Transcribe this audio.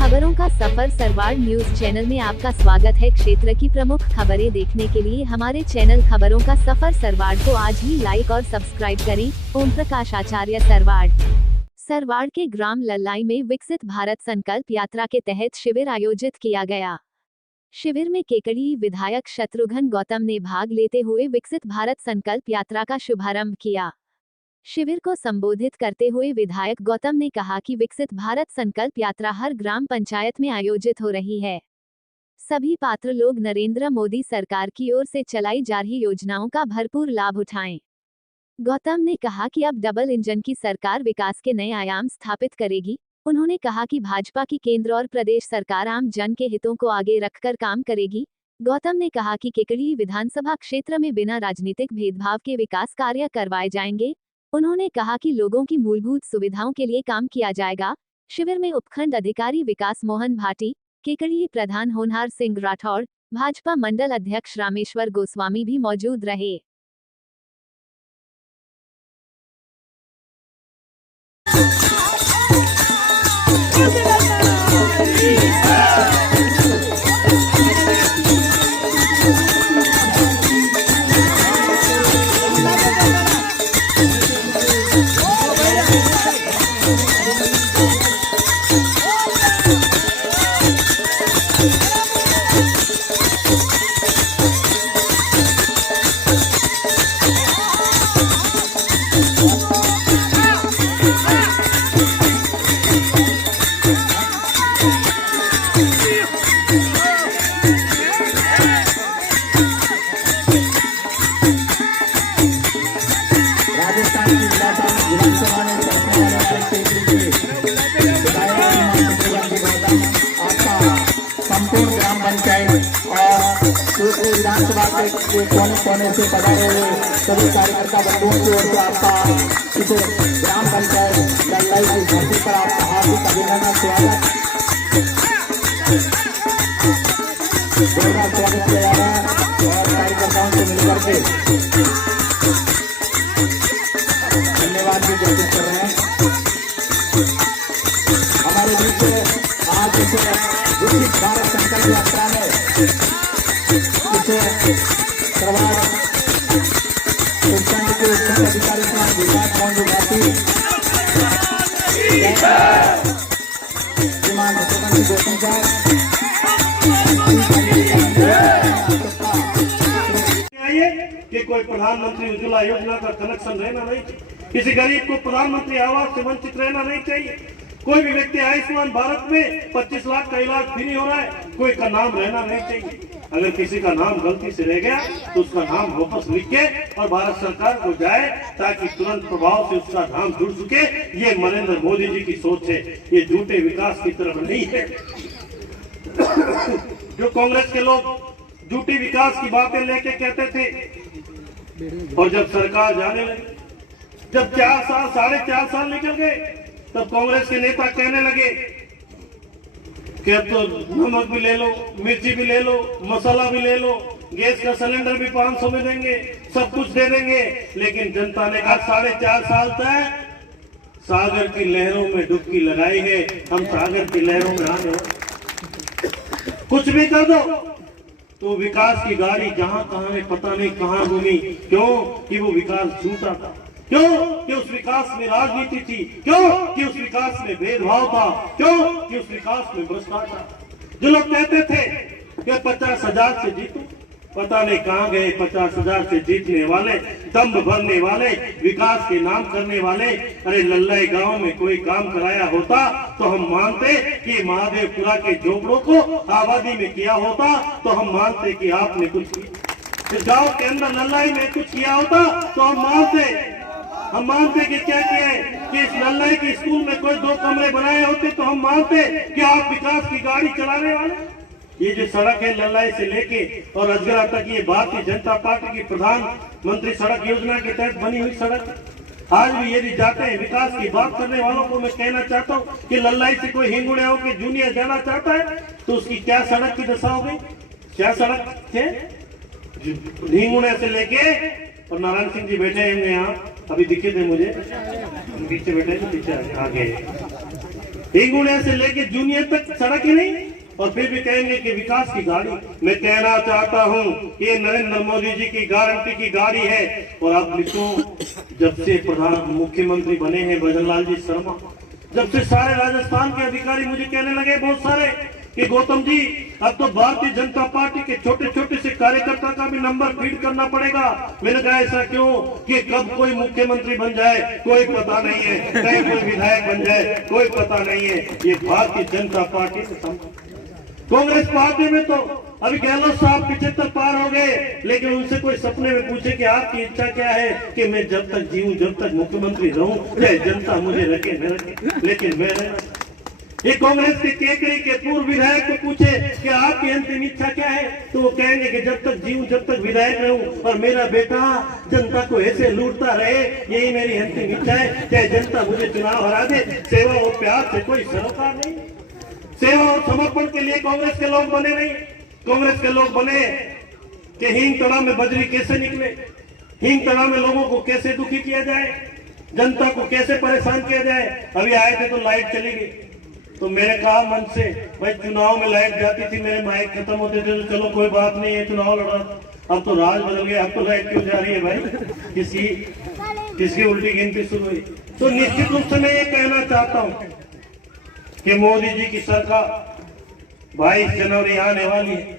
खबरों का सफर Sarwar news channel में आपका स्वागत है। क्षेत्र की प्रमुख खबरें देखने के लिए हमारे चैनल खबरों का सफर सरवाड़ को आज ही लाइक और सब्सक्राइब करें। ओम प्रकाश आचार्य सरवाड़ के ग्राम लल्लाई में विकसित भारत संकल्प यात्रा के तहत शिविर आयोजित किया गया। शिविर में केकड़ी विधायक शत्रुघ्न गौतम ने भाग लेते हुए विकसित भारत संकल्प यात्रा का शुभारंभ किया। शिविर को संबोधित करते हुए विधायक गौतम ने कहा कि विकसित भारत संकल्प यात्रा हर ग्राम पंचायत में आयोजित हो रही है। सभी पात्र लोग नरेंद्र मोदी सरकार की ओर से चलाई जा रही योजनाओं का भरपूर लाभ उठाएं। गौतम ने कहा कि अब डबल इंजन की सरकार विकास के नए आयाम स्थापित करेगी। उन्होंने कहा कि भाजपा की केंद्र और प्रदेश सरकार आम जन के हितों को आगे रखकर काम करेगी। गौतम ने कहा कि केकड़ी विधानसभा क्षेत्र में बिना राजनीतिक भेदभाव के विकास कार्य करवाए जाएंगे। उन्होंने कहा कि लोगों की मूलभूत सुविधाओं के लिए काम किया जाएगा। शिविर में उपखंड अधिकारी विकास मोहन भाटी, केकड़ी प्रधान होनहार सिंह राठौड़, भाजपा मंडल अध्यक्ष रामेश्वर गोस्वामी भी मौजूद रहे। संपूर्ण ग्राम पंचायत और दूसरे विधानसभा के कोने कोने से पधारे हुए सभी कार्यकर्ता बंधुओं की ओर से आपका इस ग्राम पंचायत लल्लाई की धरती पर आपका हार्दिक अभिनंदन स्वागत किया जा रहा है और कार्यकर्ताओं से मिलकर के धन्यवाद भी ज्ञापित कर रहे हैं। हमारे बीच आज विकसित भारत संकल्प यात्रा में सरवाड़ उपखंड के उपखंड अधिकारी विकास मोहन भाटी, श्रीमान मुख्यमंत्री गौतम साहब कि कोई प्रधानमंत्री उज्ज्वला योजना का कनेक्शन रहना नहीं चाहिए, किसी गरीब को प्रधानमंत्री आवास से वंचित रहना नहीं चाहिए। कोई भी व्यक्ति आयुष्मान भारत में 25 लाख का इलाज फ्री हो रहा है, कोई का नाम रहना नहीं चाहिए। अगर किसी का नाम गलती से रह गया तो उसका नाम वापस लिख के और भारत सरकार को जाए ताकि तुरंत प्रभाव से उसका नाम जुड़ सके। ये नरेंद्र मोदी जी की सोच है, ये झूठे विकास की तरफ नहीं है। जो कांग्रेस के लोग झूठी विकास की बातें लेके कहते थे और जब सरकार जाने लगी, जब 4 साल 4.5 साल निकल गए, तब कांग्रेस के नेता कहने लगे कि अब तो नमक भी ले लो, मिर्ची भी ले लो, मसाला भी ले लो, गैस का सिलेंडर भी 500 में देंगे, सब कुछ दे देंगे। लेकिन जनता ने कहा 4.5 साल तक सागर की लहरों में डुबकी लगाई है, हम सागर की लहरों में आने कुछ भी कर दो तो विकास की गाड़ी जहां कहां है पता नहीं कहां घूमी। क्यों? कि वो विकास झूठा था। क्यों? कि उस विकास में राजनीति थी। क्यों? कि उस विकास में भेदभाव था। क्यों? कि उस विकास में भ्रष्टाचार। जो लोग कहते थे कि 50,000 से जीतो, पता नहीं कहां गए 50,000 से जीतने वाले, दम्भ भरने वाले, विकास के नाम करने वाले। अरे लल्लाई गांव में कोई काम कराया होता तो हम मानते कि महादेवपुरा के झोपड़ों को आबादी में किया होता तो हम मानते कि आपने कुछ किया। इस गांव के अंदर लल्लाई में कुछ किया होता तो हम मानते कि क्या किया है। कि इस लल्लाई के स्कूल में कोई 2 कमरे बनाए होते तो हम मानते कि आप विकास की गाड़ी चलाने वाले। ये जो सड़क है लल्लाई से लेके और अजगरा तक, ये भारतीय जनता पार्टी की प्रधानमंत्री सड़क योजना के तहत बनी हुई सड़क। आज भी यदि जाते हैं, विकास की बात करने वालों को मैं कहना चाहता हूँ कि लल्लाई से कोई हिंगुड़िया होकर जूनियर जाना चाहता है तो उसकी क्या सड़क की दशा हो गई, क्या सड़क थे। हिंगुड़िया से लेके और नारायण सिंह जी बैठे हैं यहाँ, अभी दिखे थे मुझे, पीछे बैठे थे, पीछे आगे हिंगुड़िया से लेके जूनियर तक सड़क ही नहीं, और फिर भी कहेंगे कि विकास की गाड़ी। मैं कहना चाहता हूं ये नरेंद्र मोदी जी की गारंटी की गाड़ी है। और आप लिखो, जब से प्रधान मुख्यमंत्री बने हैं भजनलाल जी शर्मा, जब से सारे राजस्थान के अधिकारी मुझे कहने लगे बहुत सारे कि गौतम जी अब तो भारतीय जनता पार्टी के छोटे छोटे से कार्यकर्ता का भी नंबर फीड करना पड़ेगा। मैंने कहा ऐसा क्यों कि कब कोई मुख्यमंत्री बन जाए कोई पता नहीं है, कहीं कोई विधायक बन जाए कोई पता नहीं है। ये भारतीय जनता पार्टी से कांग्रेस पार्टी में तो अभी गहलोत साहब 75 पार हो गए, लेकिन उनसे कोई सपने में पूछे कि आपकी इच्छा क्या है कि मैं जब तक जीऊं जब तक मुख्यमंत्री रहूं, चाहे जनता मुझे रखे न रखे, लेकिन मैं ये कांग्रेस के केकरी के पूर्व विधायक को पूछे कि आपकी अंतिम इच्छा क्या है, तो वो कहेंगे कि जब तक जीऊं जब तक विधायक रहूं और मेरा बेटा जनता को ऐसे लूटता रहे, यही मेरी अंतिम इच्छा है। चाहे जनता मुझे चुनाव हरा दे, सेवा और प्यार से कोई सरोकार नहीं। सेवा और समर्पण के लिए कांग्रेस के लोग बने नहीं। कांग्रेस के लोग बने कि हींग तड़ा में बजरी कैसे निकले, हींग तड़ा में लोगों को कैसे दुखी किया जाए, जनता को कैसे परेशान किया जाए। अभी आए थे तो लाइट चली गई, तो मैंने कहा मन से, भाई चुनाव में लाइट जाती थी, मेरे माइक खत्म होते थे, तो चलो कोई बात नहीं है, चुनाव लड़ा। अब तो राज बदल गया, अब तो लाइट क्यों जा रही है भाई, किसकी उल्टी गिनती शुरू हुई। तो निश्चित रूप से मैं ये कहना चाहता हूं कि मोदी जी की सरकार 22 जनवरी आने वाली है।